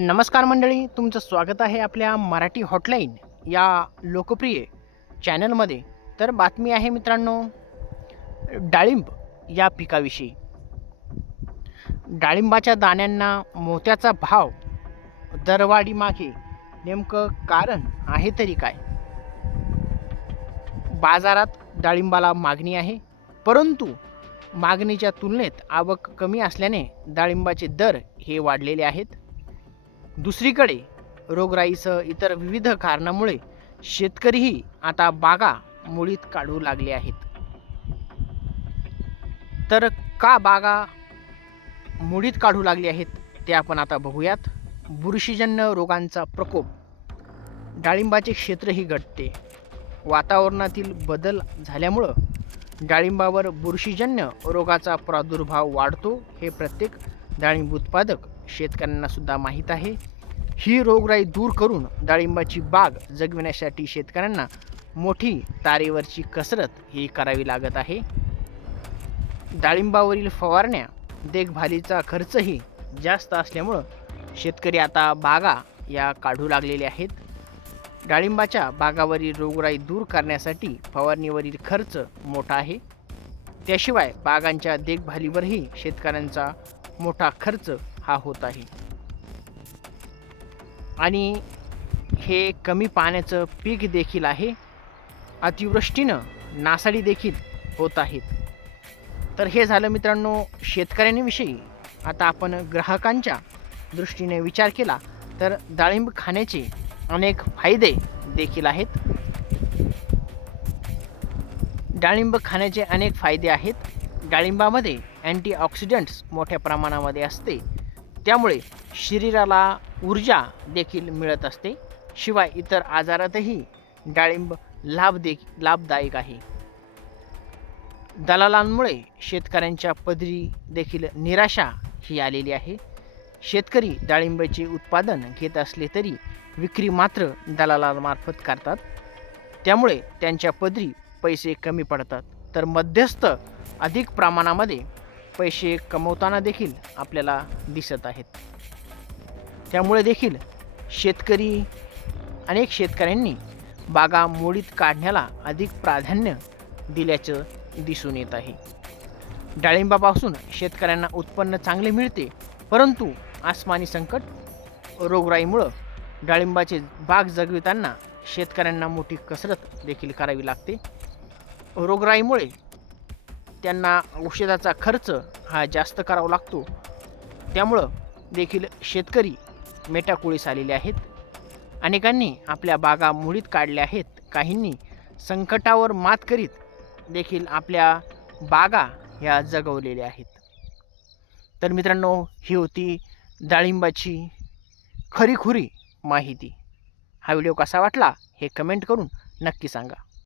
नमस्कार मंडळी तुमचं स्वागत आहे आपल्या मराठी हॉटलाईन या लोकप्रिय चॅनलमध्ये. तर बातमी आहे मित्रांनो डाळिंब या पिकाविषयी. डाळिंबाच्या दाण्यांना मोत्याचा भाव दरवाढीमागे नेमकं कारण आहे तरी काय? बाजारात डाळिंबाला मागणी आहे परंतु मागणीच्या तुलनेत आवक कमी असल्याने डाळिंबाचे दर हे वाढलेले आहेत. दुसरीकडे रोगराईसह इतर विविध कारणामुळे शेतकरीही आता बागा मुळीत काढू लागले आहेत. तर का बागा मुळीत काढू लागले आहेत ते आपण आता बघूयात. बुरशीजन्य रोगांचा प्रकोप. डाळिंबाचे क्षेत्रही घटते. वातावरणातील बदल झाल्यामुळं डाळिंबावर बुरशीजन्य रोगाचा प्रादुर्भाव वाढतो हे प्रत्येक डाळिंब उत्पादक शेतकऱ्यांना सुद्धा माहीत आहे. ही रोगराई दूर करून डाळिंबाची बाग जगविण्यासाठी शेतकऱ्यांना मोठी तारेवरची कसरत ही करावी लागत आहे. डाळिंबावरील फवारण्या देखभालीचा खर्चही जास्त असल्यामुळं शेतकरी आता बागा या काढू लागलेले आहेत. डाळिंबाच्या बागावरील रोगराई दूर करण्यासाठी फवारणीवरील खर्च मोठा आहे. त्याशिवाय बागांच्या देखभालीवरही शेतकऱ्यांचा मोठा खर्च हा होत आहे. आणि हे कमी पाण्याचं पीक देखील आहे. अतिवृष्टीनं नासाडी देखील होत आहेत. तर हे झालं मित्रांनो शेतकऱ्यांविषयी. आता आपण ग्राहकांच्या दृष्टीने विचार केला तर डाळिंब खाण्याचे अनेक फायदे देखील आहेत. डाळिंब खाण्याचे अनेक फायदे आहेत. डाळिंबामध्ये अँटीऑक्सिडंट्स मोठ्या प्रमाणामध्ये असते. त्यामुळे शरीराला ऊर्जा देखील मिळत असते. शिवाय इतर आजारातही डाळिंब लाभ दे लाभदायक आहे. दलालांमुळे शेतकऱ्यांच्या पदरी देखील निराशा ही आलेली आहे. शेतकरी डाळिंबाचे उत्पादन घेत असले तरी विक्री मात्र दलालांमार्फत करतात. त्यामुळे त्यांच्या पदरी पैसे कमी पडतात. तर मध्यस्थ अधिक प्रमाणामध्ये पैसे कमवताना देखील आपल्याला दिसत आहेत. त्यामुळे देखील शेतकरी अनेक शेतकऱ्यांनी बागा मोडीत काढण्याला अधिक प्राधान्य दिल्याचं दिसून येत आहे. डाळिंबापासून शेतकऱ्यांना उत्पन्न चांगले मिळते परंतु आसमानी संकट रोगराईमुळं डाळिंबाचे बाग जगविताना शेतकऱ्यांना मोठी कसरत देखील करावी लागते. रोगराईमुळे त्यांना औषधाचा खर्च हा जास्त करावा लागतो. त्यामुळं देखील शेतकरी मेटाकुळीस आलेले आहेत. अनेकांनी आपल्या बागा मुळीत काढल्या आहेत. काहींनी संकटावर मात करीत देखील आपल्या बागा ह्या जगवलेल्या आहेत. तर मित्रांनो ही होती डाळिंबाची खरीखुरी माहिती. हा व्हिडिओ कसा वाटला हे कमेंट करून नक्की सांगा.